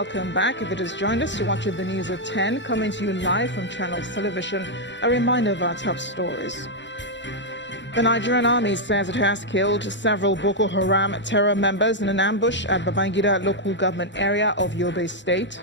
Welcome back. If it has joined us, you're watching the news at 10, coming to you live from Channels Television. A reminder of our top stories. The Nigerian army says it has killed several Boko Haram terror members in an ambush at Babangida local government area of Yobe State.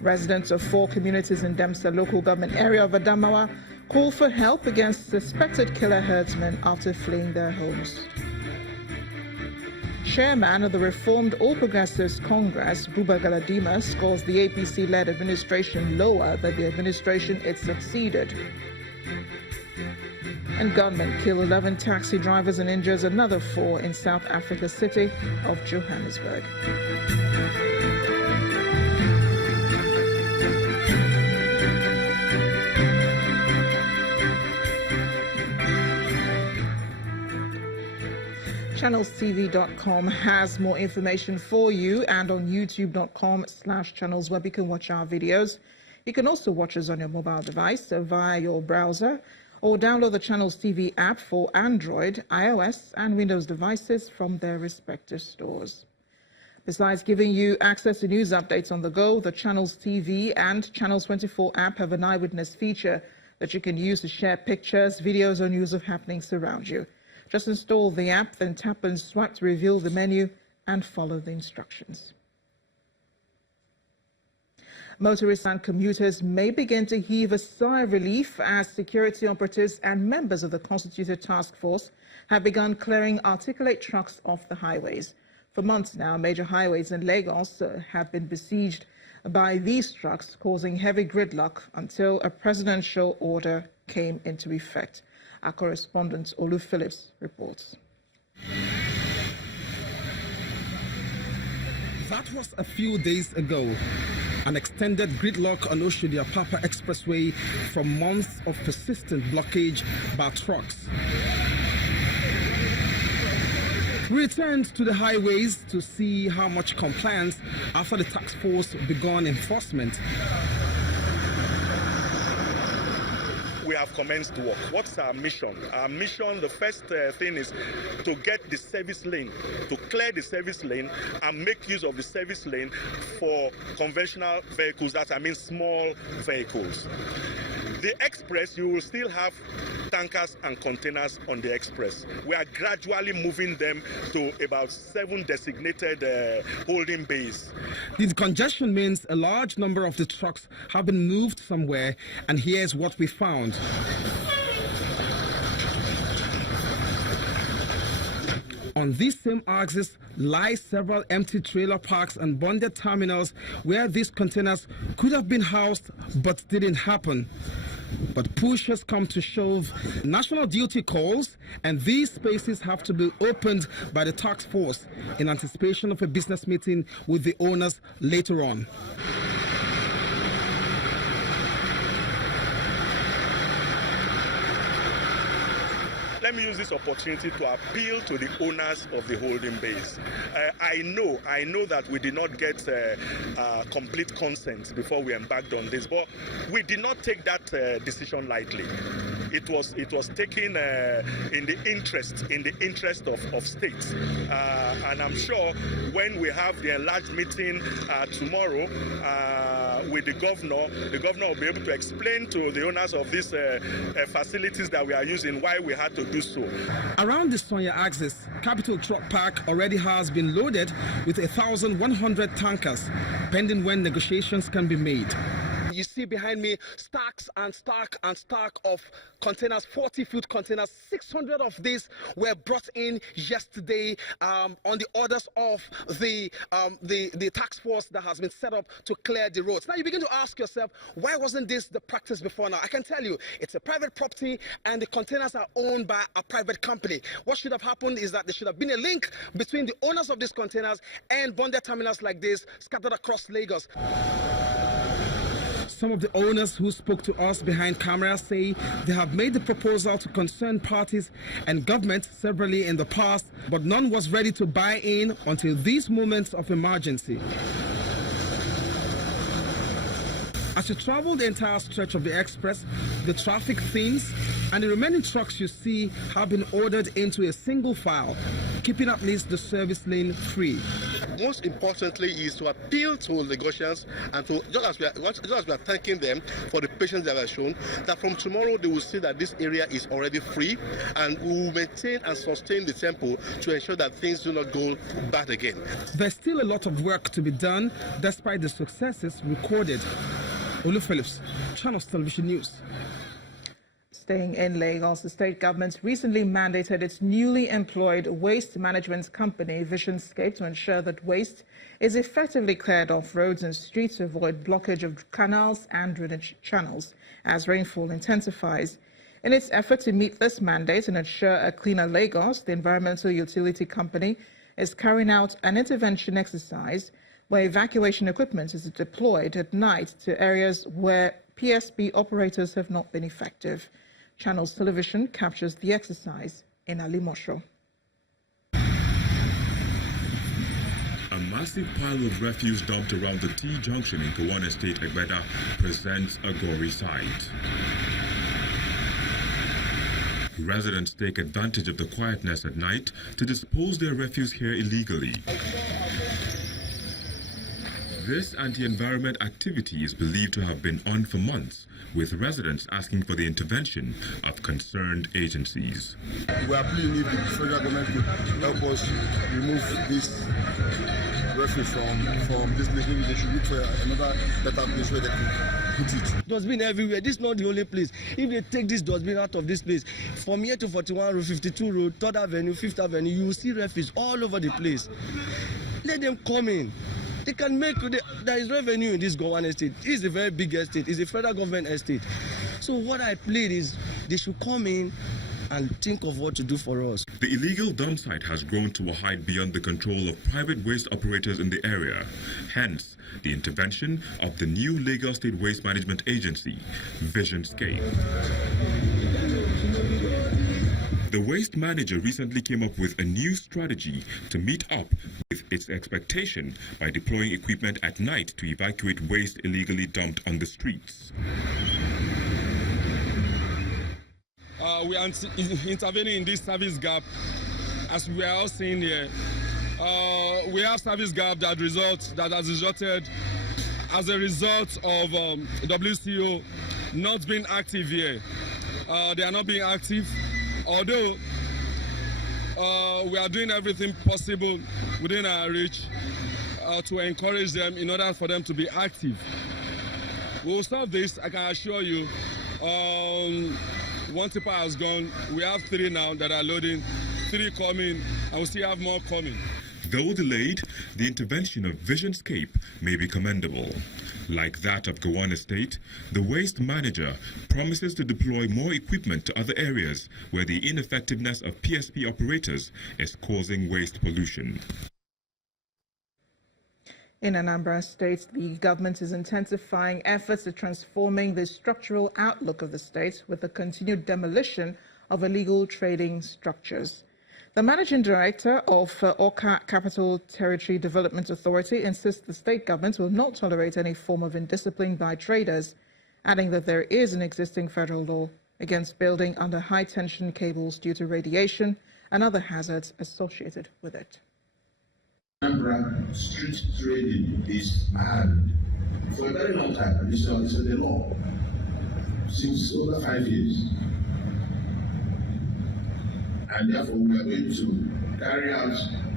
Residents of 4 communities in Demsa local government area of Adamawa call for help against suspected killer herdsmen after fleeing their homes. Chairman of the Reformed All Progressives Congress, Buba Galadima, scores the APC-led administration lower than the administration it succeeded. And gunmen kill 11 taxi drivers and injures another 4 in South Africa's city of Johannesburg. ChannelsTV.com has more information for you, and on YouTube.com/channels where you can watch our videos. You can also watch us on your mobile device via your browser, or download the Channels TV app for Android, iOS, and Windows devices from their respective stores. Besides giving you access to news updates on the go, the Channels TV and Channels 24 app have an eyewitness feature that you can use to share pictures, videos, or news of happenings around you. Just install the app, then tap and swipe to reveal the menu and follow the instructions. Motorists and commuters may begin to heave a sigh of relief as security operatives and members of the constituted task force have begun clearing articulate trucks off the highways. For months now, major highways in Lagos have been besieged by these trucks, causing heavy gridlock until a presidential order came into effect. Our correspondent Olu Phillips reports. That was a few days ago. An extended gridlock on Oshodi-Apapa Expressway from months of persistent blockage by trucks. We returned to the highways to see how much compliance after the task force began enforcement. We have commenced work. What's our mission? Our mission, the first thing is to get the service lane, to clear the service lane and make use of the service lane for conventional vehicles, that I mean small vehicles. The express, you will still have tankers and containers on the express. We are gradually moving them to about 7 designated holding bays. The congestion means a large number of the trucks have been moved somewhere, and here's what we found. On this same axis lie several empty trailer parks and bonded terminals where these containers could have been housed but didn't happen. But push has come to shove, national duty calls, and these spaces have to be opened by the task force in anticipation of a business meeting with the owners later on. Let me use this opportunity to appeal to the owners of the holding bays. I know that we did not get complete consent before we embarked on this, but we did not take that decision lightly. It was taken in the interest of states, and I'm sure when we have the enlarged meeting tomorrow with the governor will be able to explain to the owners of these facilities that we are using why we had to do so. Around the Sonia axis, Capital Truck Park already has been loaded with 1,100 tankers, pending when negotiations can be made. You see behind me stacks and stack of containers, 40-foot containers. 600 of these were brought in yesterday on the orders of the task force that has been set up to clear the roads. Now you begin to ask yourself, why wasn't this the practice before now? I can tell you, it's a private property and the containers are owned by a private company. What should have happened is that there should have been a link between the owners of these containers and bonded terminals like this scattered across Lagos. Some of the owners who spoke to us behind camera say they have made the proposal to concerned parties and government severally in the past, but none was ready to buy in until these moments of emergency. As you travel the entire stretch of the express, the traffic thins, and the remaining trucks you see have been ordered into a single file, keeping at least the service lane free. most importantly is to appeal to Lagosians and to, just as we are thanking them for the patience they have shown, that from tomorrow they will see that this area is already free, and we will maintain and sustain the tempo to ensure that things do not go bad again. There's still a lot of work to be done despite the successes recorded. Olu Phillips, Channels Television News. Staying in Lagos, the state government recently mandated its newly employed waste management company, Visionscape, to ensure that waste is effectively cleared off roads and streets to avoid blockage of canals and drainage channels as rainfall intensifies. In its effort to meet this mandate and ensure a cleaner Lagos, the environmental utility company is carrying out an intervention exercise where evacuation equipment is deployed at night to areas where PSP operators have not been effective. Channels Television captures the exercise in Alimosho. A massive pile of refuse dumped around the T junction in Gowon Estate, Egbeda, presents a gory sight. Residents take advantage of the quietness at night to dispose their refuse here illegally. This anti-environment activity is believed to have been on for months, with residents asking for the intervention of concerned agencies. We are pleading if the federal government could help us remove this refuse from this place. Maybe they should look for another better place where they can put it. Dustbin everywhere. This is not the only place. If they take this dustbin out of this place, from here to 41 Road, 52 Road, 3rd Avenue, 5th Avenue, you will see refuse all over the place. Let them come in. They can make, there is revenue in this Gowon estate. It is a very big estate. It's a federal government estate. So what I plead is they should come in and think of what to do for us. The illegal dump site has grown to a height beyond the control of private waste operators in the area. Hence, the intervention of the new Lagos State Waste Management Agency, Visionscape. The waste manager recently came up with a new strategy to meet up with its expectation by deploying equipment at night to evacuate waste illegally dumped on the streets. We are intervening in this service gap, as we are all seeing here. We have service gap that has resulted as a result of WCO not being active here. They are not being active. Although we are doing everything possible within our reach to encourage them in order for them to be active. We will solve this, I can assure you. One tipper has gone. We have 3 now that are loading, 3 coming, and we still have more coming. Though delayed, the intervention of Visionscape may be commendable. Like that of Gowon Estate, the waste manager promises to deploy more equipment to other areas where the ineffectiveness of PSP operators is causing waste pollution. In Anambra State, the government is intensifying efforts at transforming the structural outlook of the state with the continued demolition of illegal trading structures. The managing director of Awka Capital Territory Development Authority insists the state government will not tolerate any form of indiscipline by traders, adding that there is an existing federal law against building under high-tension cables due to radiation and other hazards associated with it. Anambra street trading is banned for a very long time. It's in the law since over 5 years. And therefore, we are going to carry out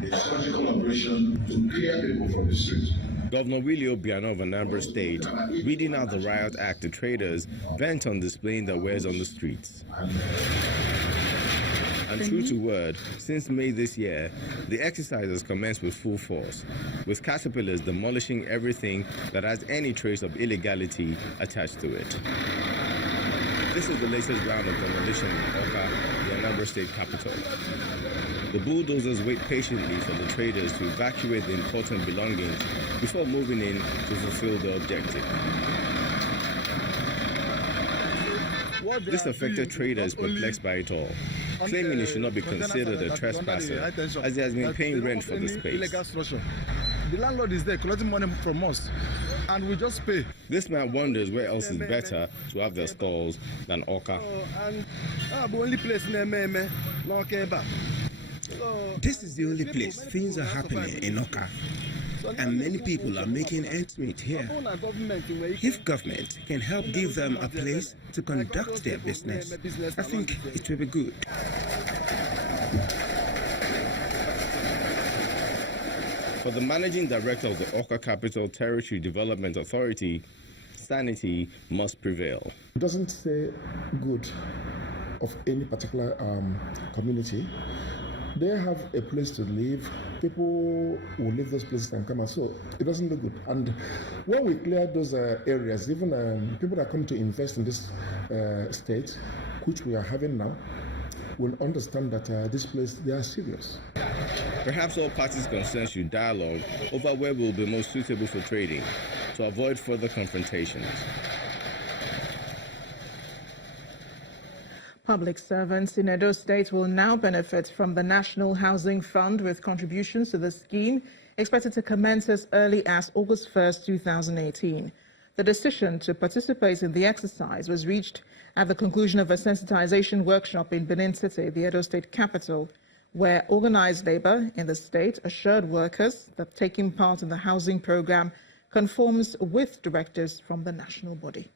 a surgical operation to clear people from the streets. Governor Willie Obiano of Anambra State reading out the Riot Act to traders bent on displaying their wares on the streets. And true to word, since May this year, the exercise has commenced with full force, with caterpillars demolishing everything that has any trace of illegality attached to it. This is the latest round of demolition in Awka, the Anambra State capital. The bulldozers wait patiently for the traders to evacuate the important belongings before moving in to fulfill the objective. This affected trader is perplexed by it all, claiming he should not be considered a trespasser as he has been paying rent for the space. The landlord is there collecting money from us, and we just pay. This man wonders where else is better to have their stalls than Awka. This is the only place things are happening in Awka. and many people are making ends meet here. If government can help give them a place to conduct their business, I think it will be good. For the managing director of the Awka Capital Territory Development Authority, sanity must prevail. It doesn't say good of any particular community. They have a place to live. People will leave those places and come out. So it doesn't look good. And when we clear those areas, even people that come to invest in this state, which we are having now, will understand that this place, they are serious. Perhaps all parties concerned should dialogue over where will be most suitable for trading to avoid further confrontations. Public servants in Edo State will now benefit from the National Housing Fund, with contributions to the scheme expected to commence as early as August 1st, 2018. The decision to participate in the exercise was reached at the conclusion of a sensitization workshop in Benin City, the Edo State capital, where organized labor in the state assured workers that taking part in the housing program conforms with directives from the national body.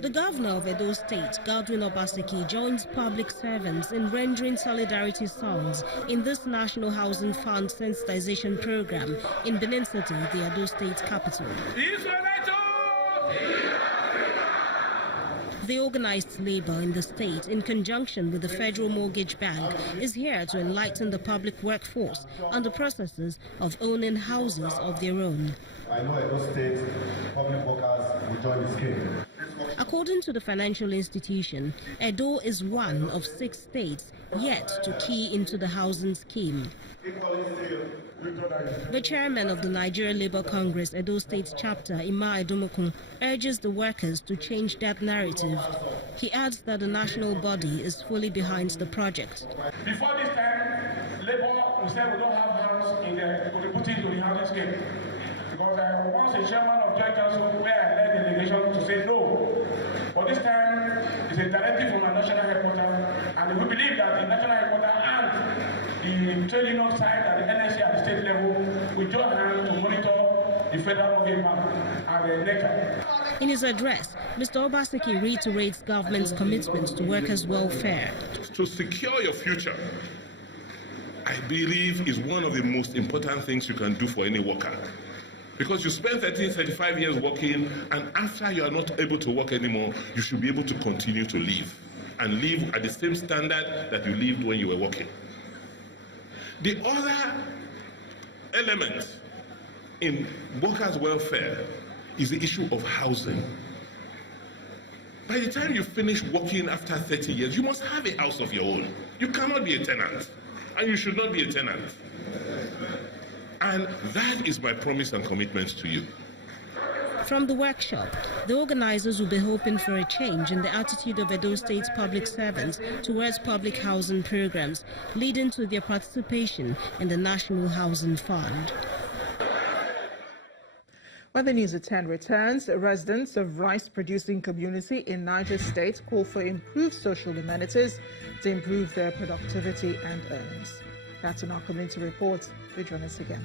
The governor of Edo State, Godwin Obaseki, joins public servants in rendering solidarity songs in this National Housing Fund sensitization program in Benin City, the Edo State capital. The organized labor in the state, in conjunction with the Federal Mortgage Bank, is here to enlighten the public workforce on the processes of owning houses of their own. I know Edo State public workers will join the scheme. According to the financial institution, Edo is one of 6 states yet to key into the housing scheme. The chairman of the Nigeria Labour Congress Edo State chapter, Ima Edomokun, urges the workers to change that narrative. He adds that the national body is fully behind the project. Before this time, Labour will say we don't have hands in there to put into the housing scheme. Because I was once a chairman of Joint Council where I led the delegation to say no. But this time, it's a directive from the national headquarters, and we believe that the national headquarters and the trade union side at the NSC at the state level will join hands to monitor the federal government and the NECA. In his address, Mr. Obaseki reiterates government's commitment to workers' welfare. To secure your future, I believe, is one of the most important things you can do for any worker. Because you spend 35 years working, and after you are not able to work anymore, you should be able to continue to live, and live at the same standard that you lived when you were working. The other element in workers' welfare is the issue of housing. By the time you finish working after 30 years, you must have a house of your own. You cannot be a tenant, and you should not be a tenant. And that is my promise and commitment to you. From the workshop, the organizers will be hoping for a change in the attitude of Edo State's public servants towards public housing programs, leading to their participation in the National Housing Fund. When the News at 10 returns, residents of rice-producing community in Niger State call for improved social amenities to improve their productivity and earnings. That's in our community report. Do join us again.